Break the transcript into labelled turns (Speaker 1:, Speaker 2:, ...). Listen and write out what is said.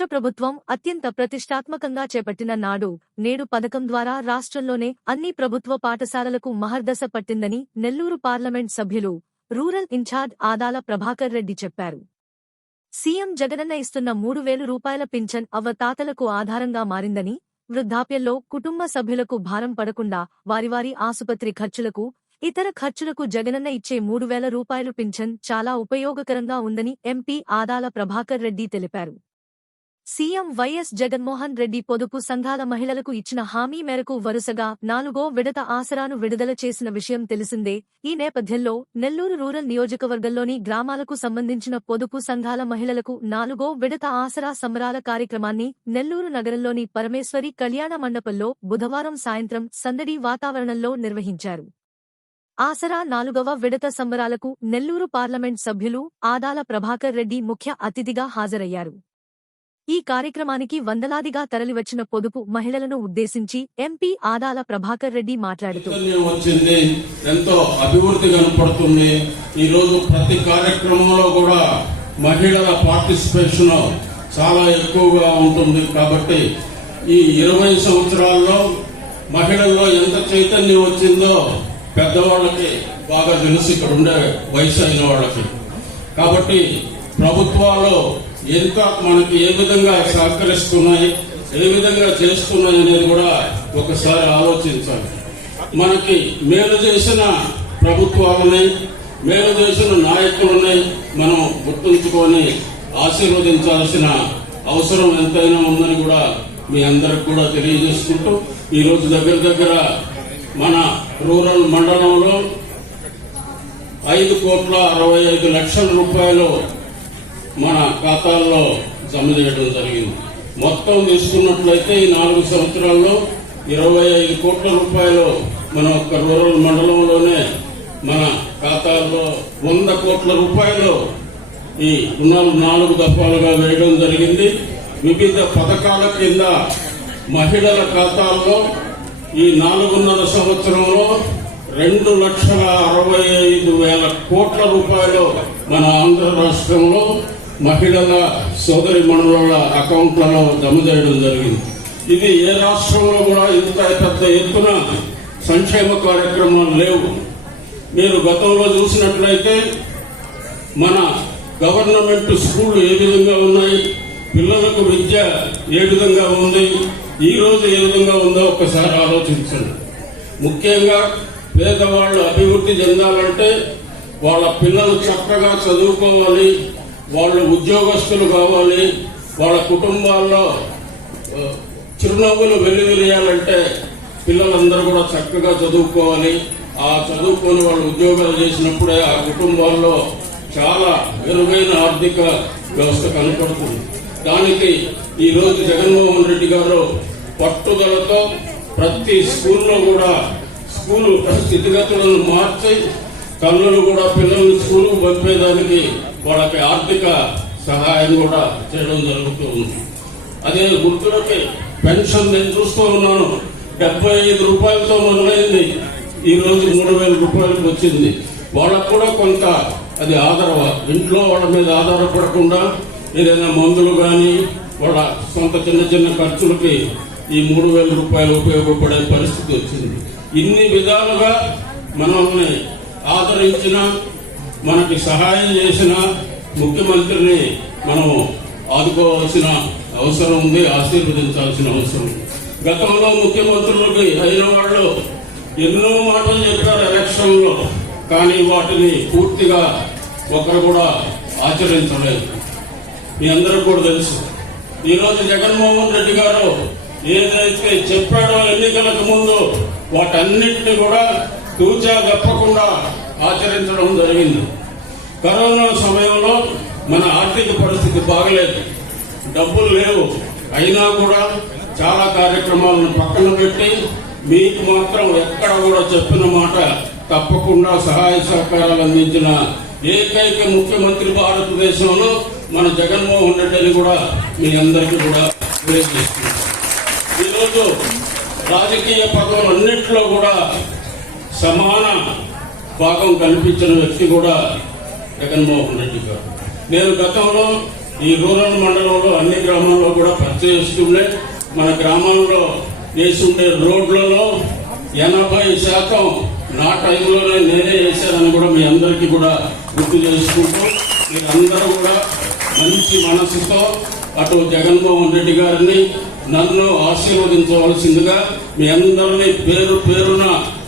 Speaker 1: రాష్ట్ర ప్రభుత్వం అత్యంత ప్రతిష్టాత్మకంగా చేపట్టిన నాడు నేడు పథకం ద్వారా రాష్ట్రంలోనే అన్ని ప్రభుత్వ పాఠశాలలకు మహర్దశ పట్టిందని నెల్లూరు పార్లమెంట్ సభ్యులు రూరల్ ఇన్ఛార్జ్ ఆదాల ప్రభాకర్ రెడ్డి చెప్పారు. సీఎం జగనన్న ఇస్తున్న మూడు వేలు రూపాయల పింఛన్ అవ్వ తాతలకు ఆధారంగా మారిందని వృద్ధాప్యంలో కుటుంబ సభ్యులకు భారం పడకుండా వారి వారి ఆసుపత్రి ఖర్చులకు ఇతర ఖర్చులకు జగనన్న ఇచ్చే మూడు వేల రూపాయలు పింఛన్ చాలా ఉపయోగకరంగా ఉందని ఎంపీ ఆదాల ప్రభాకర్ రెడ్డి తెలిపారు. సీఎం వైఎస్ జగన్మోహన్ రెడ్డి పొదుపు సంఘాల మహిళలకు ఇచ్చిన హామీ మేరకు వరుసగా నాలుగో విడత ఆసరాను విడుదల చేసిన విషయం తెలిసిందే. ఈ నేపథ్యంలో నెల్లూరు రూరల్ నియోజకవర్గంలోని గ్రామాలకు సంబంధించిన పొదుపు సంఘాల మహిళలకు నాలుగో విడత ఆసరా సంబరాల కార్యక్రమాన్ని నెల్లూరు నగరంలోని పరమేశ్వరి కళ్యాణ మండపంలో బుధవారం సాయంత్రం సందడి వాతావరణంలో నిర్వహించారు. ఆసరా నాలుగవ విడత సంబరాలకు నెల్లూరు పార్లమెంట్ సభ్యులు ఆదాల ప్రభాకర్ రెడ్డి ముఖ్య అతిథిగా హాజరయ్యారు. ఈ కార్యక్రమానికి వందలాదిగా తరలివచ్చిన పొదుపు మహిళలను ఉద్దేశించి ఎంపీ ఆదాల ప్రభాకర్ రెడ్డి మాట్లాడుతూ.
Speaker 2: వచ్చింది ఎంతో అభివృద్ధి కనపడుతుంది. ఈ రోజు ప్రతి కార్యక్రమంలో కూడా మహిళల పార్టిసిపేషన్ చాలా ఎక్కువగా ఉంటుంది కాబట్టి ఈ ఇరవై సంవత్సరాల్లో మహిళల్లో ఎంత చైతన్యం వచ్చిందో పెద్దవాళ్ళకి బాగా తెలుసు ఇక్కడ ఉండే వయసు అయిన వాళ్ళకి. కాబట్టి ప్రభుత్వాలు ఎంత మనకి ఏ విధంగా సహకరిస్తున్నాయి ఏ విధంగా చేస్తున్నాయి అనేది కూడా ఒకసారి ఆలోచించాలి. మనకి మేలు చేసిన ప్రభుత్వాలని మేలు చేసిన నాయకులని మనం గుర్తుంచుకొని ఆశీర్వదించాల్సిన అవసరం ఎంతైనా ఉందని కూడా మీ అందరికి కూడా తెలియజేసుకుంటూ ఈరోజు దగ్గర దగ్గర మన రూరల్ మండలంలో ఐదు కోట్ల అరవై ఐదు లక్షల రూపాయలు మన ఖాతాల్లో జమ చేయడం జరిగింది. మొత్తం తీసుకున్నట్లయితే ఈ నాలుగు సంవత్సరాల్లో ఇరవై ఐదు కోట్ల రూపాయలు మన ఒక్క రూరల్ మండలంలోనే మన ఖాతాల్లో వంద కోట్ల రూపాయలు ఈ రుణాలు నాలుగు దఫాలుగా వేయడం జరిగింది. వివిధ పథకాల కింద మహిళల ఖాతాల్లో ఈ నాలుగున్నర సంవత్సరంలో రెండు లక్షల అరవై ఐదు వేల కోట్ల రూపాయలు మన ఆంధ్ర రాష్ట్రంలో మహిళల సోదరి మనుల అకౌంట్లలో జమ చేయడం జరిగింది. ఇది ఏ రాష్ట్రంలో కూడా ఇంత పెద్ద ఎత్తున సంక్షేమ కార్యక్రమాలు లేవు. మీరు గతంలో చూసినట్లయితే మన గవర్నమెంట్ స్కూళ్ళు ఏ విధంగా ఉన్నాయి పిల్లలకు విద్య ఏ విధంగా ఉంది ఈ రోజు ఏ విధంగా ఉందో ఒకసారి ఆలోచించండి. ముఖ్యంగా పేదవాళ్ళు అభివృద్ధి చెందాలంటే వాళ్ళ పిల్లలు చక్కగా చదువుకోవాలి వాళ్ళు ఉద్యోగస్తులు కావాలి వాళ్ళ కుటుంబాల్లో ఆ, చిరునవ్వులు వెల్లువిరియాలంటే పిల్లలందరూ కూడా చక్కగా చదువుకోవాలి. ఆ చదువుకొని వాళ్ళు ఉద్యోగాలు చేసినప్పుడే ఆ కుటుంబాల్లో చాలా మెరుగైన ఆర్థిక వ్యవస్థ కనపడుతుంది. దానికి ఈ రోజు జగన్మోహన్ రెడ్డి గారు పట్టుదలతో ప్రతి స్కూల్లో కూడా స్కూలు స్థితిగతులను మార్చి తల్లులు కూడా పిల్లల్ని స్కూలుకు పంపేదానికి వాళ్ళకి ఆర్థిక సహాయం కూడా చేయడం జరుగుతూ ఉంది. అదే వృద్ధులకి పెన్షన్ నేను చూస్తూ ఉన్నాను. డెబ్బై ఐదు రూపాయలతో మొదలైంది. ఈ రోజు మూడు వేల రూపాయలకు వచ్చింది. వాళ్ళకు కూడా కొంత అది ఆధార ఇంట్లో వాళ్ళ మీద ఆధారపడకుండా ఏదైనా మందులు కానీ వాళ్ళ సొంత చిన్న చిన్న ఖర్చులకి ఈ మూడు వేల రూపాయలు ఉపయోగపడే పరిస్థితి వచ్చింది. ఇన్ని విధాలుగా మనల్ని ఆదరించిన మనకి సహాయం చేసిన ముఖ్యమంత్రిని మనం ఆదుకోవాల్సిన అవసరం ఉంది ఆశీర్వదించాల్సిన అవసరం గతంలో ముఖ్యమంత్రులకి అయిన వాళ్ళు ఎన్నో మాటలు చెప్పారు ఎలక్షన్లో కానీ వాటిని పూర్తిగా ఒకరు కూడా ఆచరించలేదు. మీ అందరికి కూడా తెలుసు. ఈ రోజు జగన్మోహన్ రెడ్డి గారు ఏదైతే చెప్పాడో ఎన్నికలకు ముందు వాటన్నిటిని కూడా తూచా గప్పకుండా ఆచరించడం జరిగింది. కరోనా సమయంలో మన ఆర్థిక పరిస్థితి బాగలేదు. డబ్బులు లేవు. అయినా కూడా చాలా కార్యక్రమాలను పక్కన పెట్టి మీకు మాత్రం ఎక్కడ కూడా చెప్పిన మాట తప్పకుండా సహాయ సహకారాలు అందించిన ఏకైక ముఖ్యమంత్రి భారతదేశంలో మన జగన్మోహన్ రెడ్డి అని కూడా మీ అందరికీ కూడా ఈరోజు రాజకీయ పదవులన్నింటిలో కూడా సమాన భాగం కల్పించిన వ్యక్తి కూడా జగన్మోహన్ రెడ్డి గారు. నేను గతంలో ఈ రూరల్ మండలంలో అన్ని గ్రామాల్లో కూడా చేస్తుండే మన గ్రామంలో వేసుండే రోడ్లలో ఎనభై శాతం నా టైంలోనే నేనే చేశానని కూడా మీ అందరికీ కూడా గుర్తు చేసుకుంటూ మీరందరూ కూడా మంచి మనసుతో అటు జగన్మోహన్ రెడ్డి గారిని నన్ను ఆశీర్వదించవలసిందిగా మీ అందరినీ పేరు పేరున